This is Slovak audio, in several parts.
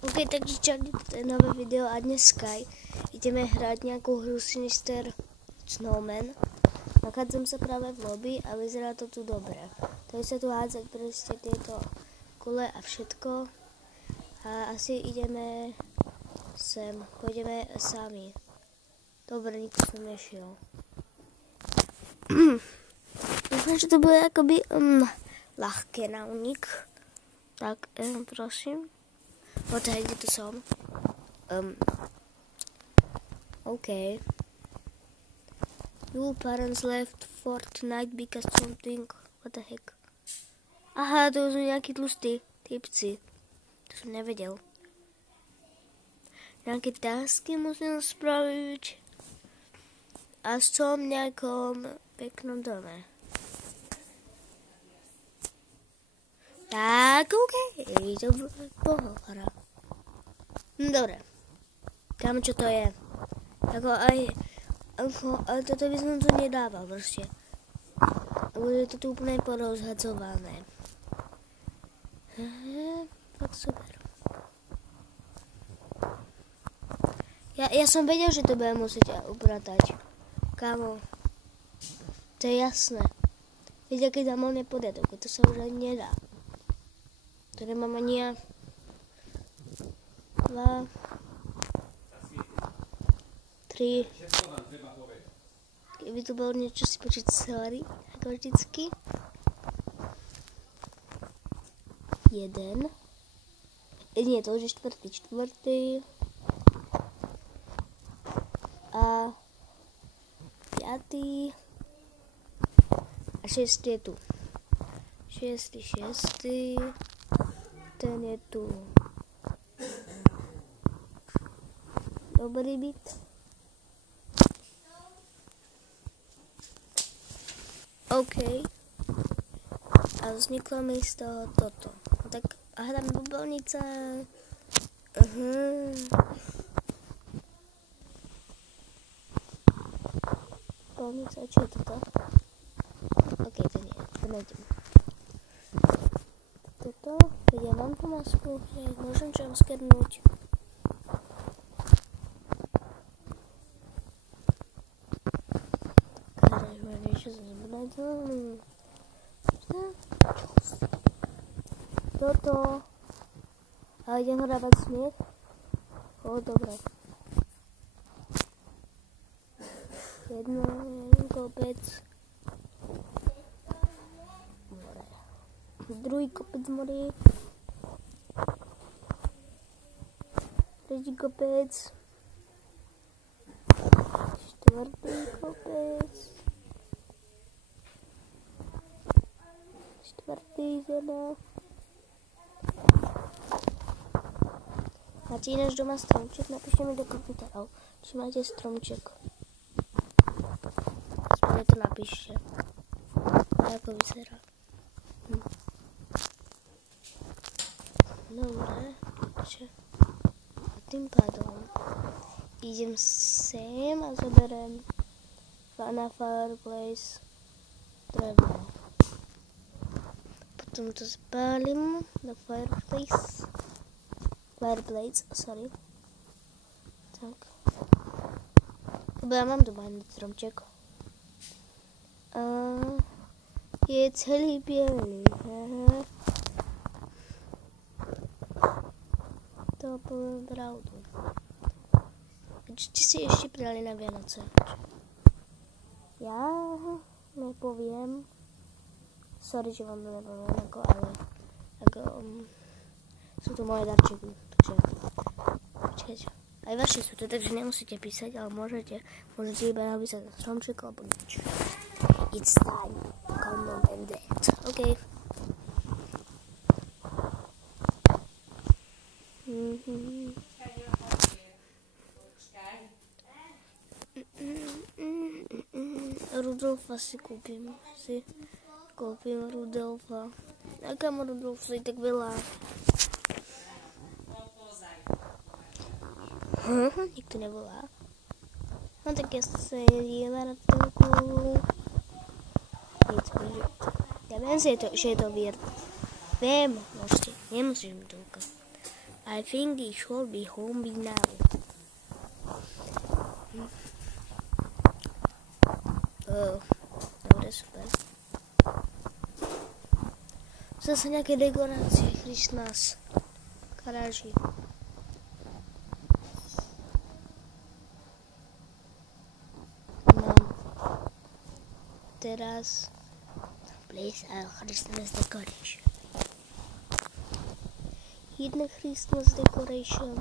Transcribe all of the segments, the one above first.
OK, takže čau, to je nové video a dneska ideme hrať nejakú hru Sinister Snowman. Nachádzam sa práve v lobby a vyzerá to tu dobre. To je sa tu hádzať proste tieto kule a všetko. A asi ideme sem, pôjdeme sami. Dobre, nikto som nešiel. Dúfam, že to bude akoby ľahké na unik. Tak, prosím. Poďte, kde tu som. OK. Your parents left Fortnite because something. What the heck? Aha, to sú nejakí tlustí typci. To som nevedel. Nejaké tasky musím spraviť. A som v nejakom peknom dome. Tak, OK. To pohora. Dobre. Kam čo to je? Ale toto by som tu nedával proste. Lebo je to tu úplne porozhadzované. Tak super. Ja som vedel, že to budem musieť upratať. Kámo. To je jasné. Veď aký tam mal neporiadok, to sa už ani nedá. To nemám ani ja. 2, 3. Keby to bolo niečo si počuť celý, ako vždycky. 1. Nie, to už je štvrtý. A 5. A 6 je tu. 6. Ten je tu. Dobrý byt. OK. A vzniklo mi z toho toto. Tak hľadám bubelnica. Bubelnica, čo je toto? OK, to nie. To nejdem. Toto. Ja mám tú masku. Môžem jumpscarnúť. Toto. A idem hrávať smiech. Dobre. Jeden kopec. More. Druhý kopec morí. Tretí kopec. Štvrtý kopec. Štvrtý zema. Máte ináč doma stromček? Napíšte mi do komentárov, či máte stromček. Aspoň to napíšte. Ako vyzerá. Dobre. A tým pádom idem sem a zoberiem na fireplace drevo. Potom to spálim na fireplace, sorry. Tak. Lebo ja mám doma jeden stromček. A je celý bielý. To poviem pravdu. Čo ste si ešte pridali na Vianoce? Ja nepoviem. Sorry, že vám to nepoviem, ale sú to moje darčeky, takže počkajte. Aj vaše sú to, takže nemusíte písať, ale môžete iba napísať na stromček alebo nič. It's time to come on and dance. OK. Rudolfa si kúpim. Kúpim Rudolfa. A kam Rudolf si tak veľa? Nikto nevolá. No tak ja sa idem na telku. Ja viem, že je to weird. Viem, nemusíš mi to ukázať. I think he should be home by now. Dobre, super. Zase nejaké dekorácie, Christmas. Garáži. No. Teraz place a Christmas decoration. Jedna Christmas decoration.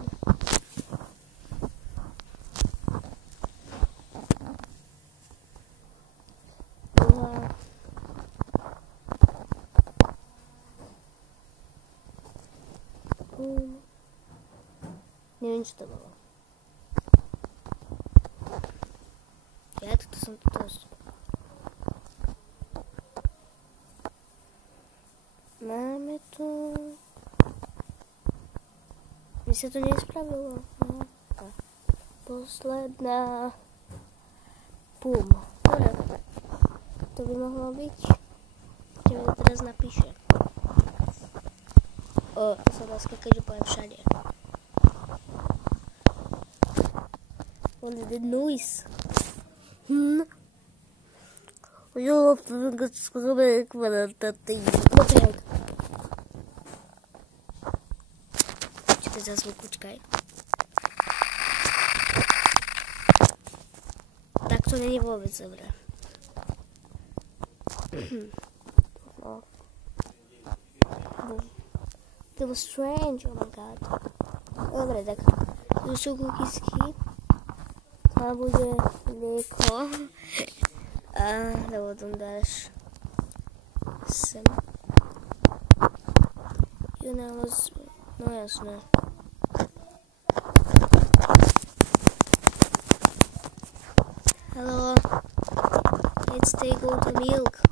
Druhá. Neviem, čo to bolo. Ja toto som tu dosť. Máme tu... Mi sa to nespravilo. No. Posledná. Pum. Dobre. To by mohlo byť. Čo mi to teraz napíše. To sa dá skakať úplne všade. What is the noise? Jo, skoro kvalitativo. Počkaj. Počkaj za zvuk, počkaj. Tak to není vôbec dobré. No. To was strange, oh my god. Dobre, tak tu sú kukisky. A bude mlieko. A potom dáš sem. No jasné. Hello. Let's take out the milk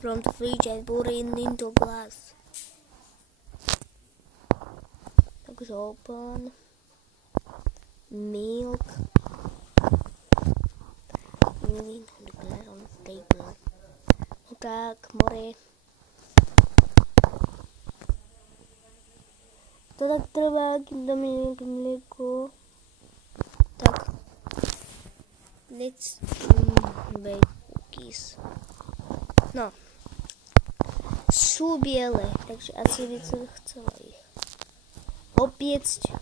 from the fridge and pour it into glass. Takže open. Milk. Moving the glass on the table. No tak, more. To tak trvá, kým dáme nejaké mlieko. Tak. Let's bake cookies. No. Sú biele, takže asi by som chcela ich opiecť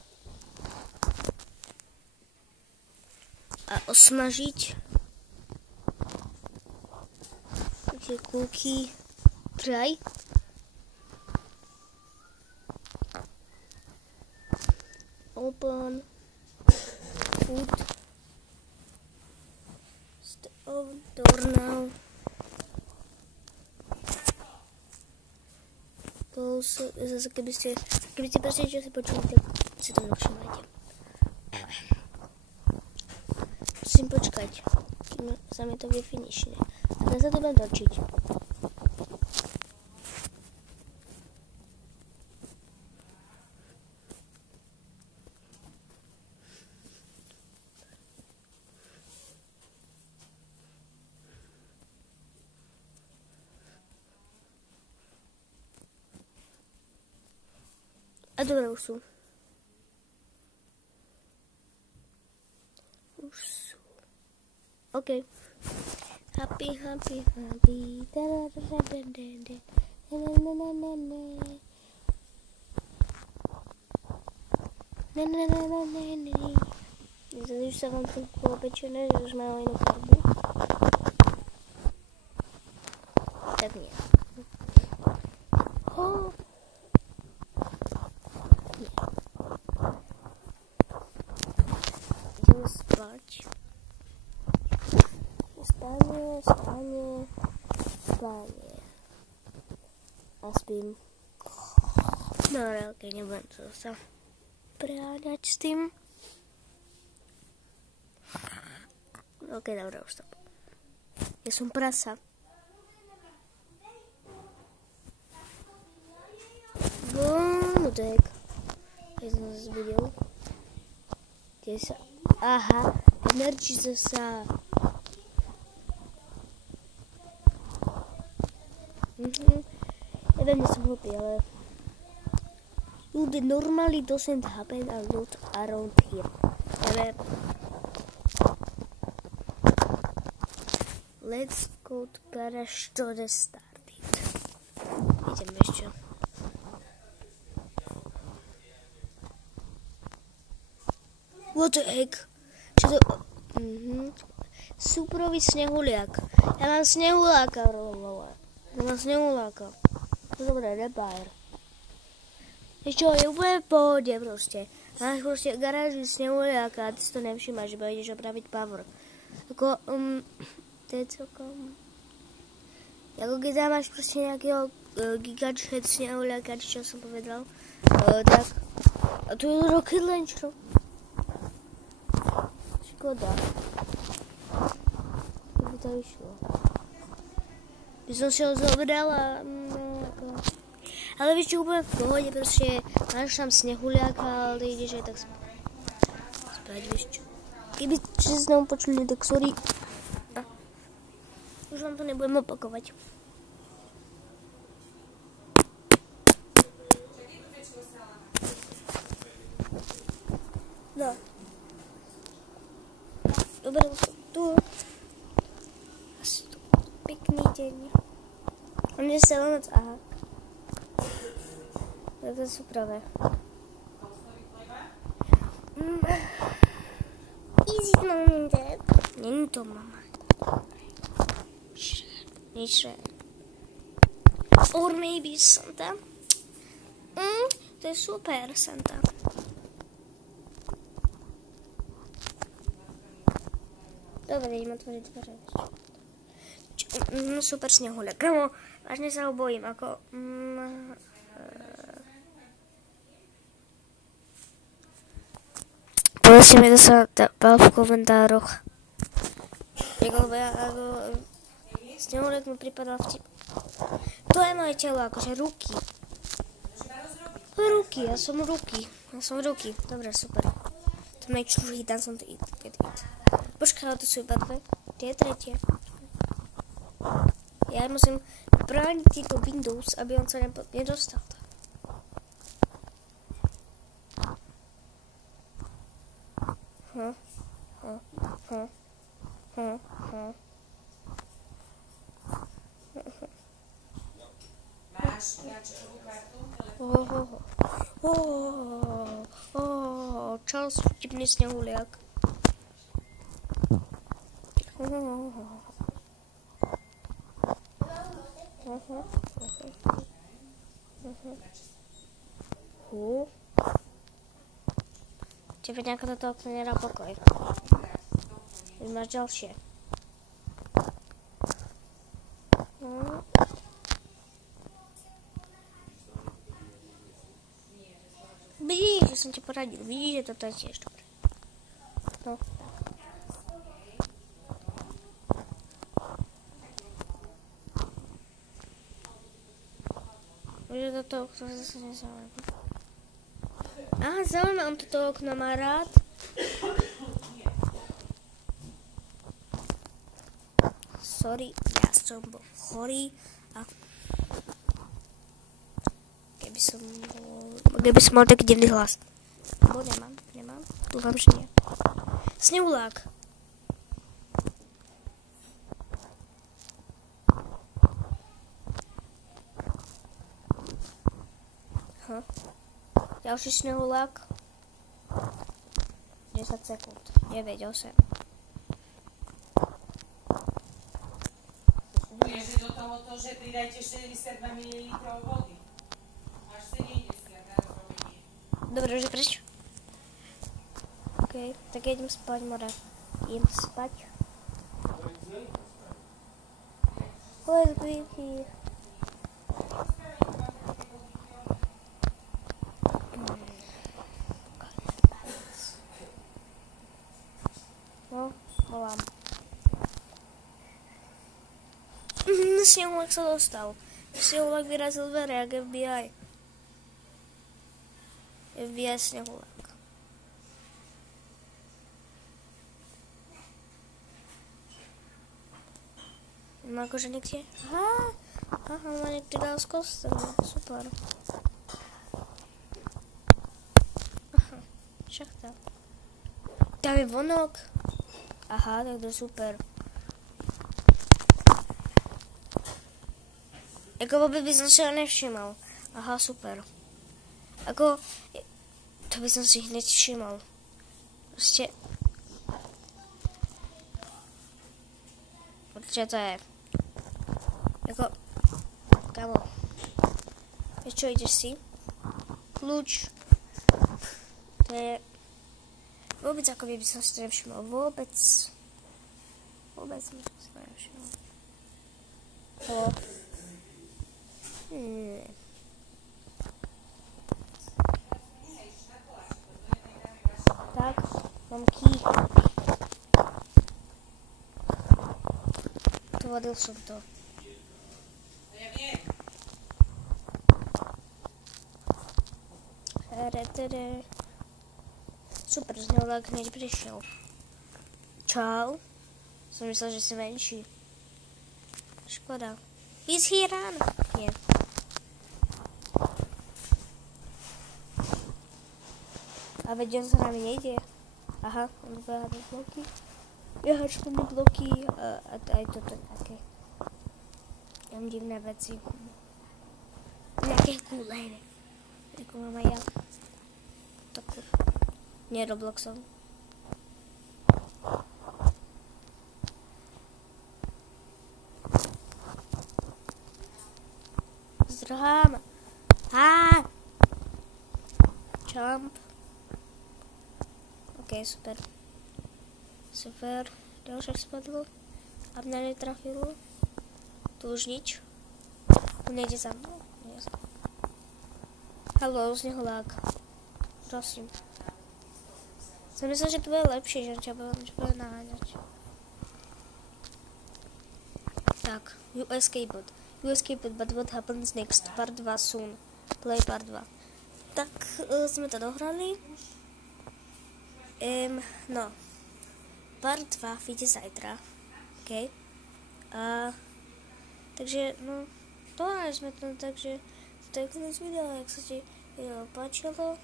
a osmažiť. Takže cookie try. Open. Put. Open door now. Close. Zase keby ste proste čo si počuli, tak si to nevšimajte. Musím počkať, kým sa mi to vyfinišne. A dá sa to budem točiť. A dobre už sú. OK. Happy. Zdaj už sa vám tu popečené, že už majú inú farbu. Tak nie. Ideme spať. Spanie. A spím. No, ale okej, nebudem to sa preháňať s tým. Okej, dobre, už stop. Ja som prasa. No tak. Ja som sa zbudil. Kde sa... Aha, energiza sa. Neviem, kde som hlupý, ale... You normally doesn't happen a lot around here. Let's go to garage to restart it. Ideme ešte. What the heck? Čo to... Súprový snehuliak. Ja mám snehuláka, rovole. Ja mám snehuláka. Dobre, repár. Čo, je úplne v pohode proste. Máš proste garáži snehuliaka a ty si to nevšímaš, že ideš opraviť power. Ako, to je celkom... Ako keď tam máš proste nejakého gigačet snehuliaka, čo som povedal, tak... A tu je Rocket Launcher. Škoda. Keby to išlo. By som si ho zobral a... Ale vieš čo, úplne v pohode, proste máš tam snehuliaka, ale ty ideš aj tak spať, vieš čo. Keby ste znovu počuli, tak sorry. Už vám to nebudem opakovať. No. Dobre, tu. Asi tu pekný deň. On je celá noc, aha. To sú pravé. Is it mom and dad? Není to mama. Nič. Or maybe Santa. To je super, Santa. Dobre, idem otvoriť dvere. Super snehuliak. Kamo, vážne sa ho bojím, ako... Povedzte mi, to sa dal v komentároch. Ako snehuliak mi pripadal vtip. To je moje telo, akože ruky. Ruky, ja som ruky. Dobre, super. To make sure he doesn't get it. Počkaj, ale to sú iba dve. Tie tretie. Ja musím brániť tieto Windows, aby on sa nedostal. Čas vtipný snehuliak. Tebe nejako do toho okna nedá pokoj. Ty máš ďalšie. Vidíš, že som ti poradil. Vidíš, že toto je tiež dobré. No. Že toto okno zase nezaujíma. Aha, zaujíma, on toto okno má rád. Sorry, ja som bol chorý a keby som mal taký divný hlas. Bo nemám. Dúfam, že nie. Snehulák. Ďalší snehulák. 10 sekúnd. 9, 8. Vieš do toho to, že pridajte 62 ml vody. Až 70 na rozrobenie. Dobre, že prečo? OK, tak ja idem spať, more. Idem spať. Let's go here. No, volám. Snehulák sa dostal. Snehulák vyrazil dvere, jak FBI. FBI snehulák. Má akože niekde? Aha, má niekde dal z kostela. Super. šachta. Tam je vonok. Aha, tak to je super. Jako vôbec by som si ho nevšimal. Aha, super. Ako, to by som si hneď všimol. Proste. Určite to je. Jako, kamo. Vieš čo, ideš si? Kľúč. To je. Vôbec ako by som si to nevšimol. Vôbec by som si to nevšimol. Halo. Tak, mám key. Otvoril som to. Ja viem. Super, z neho lag hneď prišiel. Čau. Som myslel, že si menší. Škoda. He's here, Anna. Nie. A veď on sa nami nejde. Aha, on beha do bloky. Behač po mi bloky a aj toto také. Tam divné veci. Nejaké kulejne. Ako mám aj ja. Takú. Nie Robloxom. Zdrhám. Jump. Ok, super. Super. Ďalšie spadlo. A mňa netrafilo. Tu už nič. Tu nejde za mnou. Haló, z neho lag. Prosím. Som myslel, že to bude lepšie, že ťa bude naháňať. Tak, you escaped. You escaped, but what happens next? Part 2 soon. Play part 2. Tak, sme to dohrali. No. Part 2 vyjde zajtra. OK. Takže, no, dohrali sme to, takže to je konec videa. Ak sa ti páčilo, tak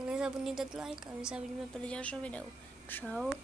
nezabudni dať like a my sa vidíme pri ďalšom videu. Čau.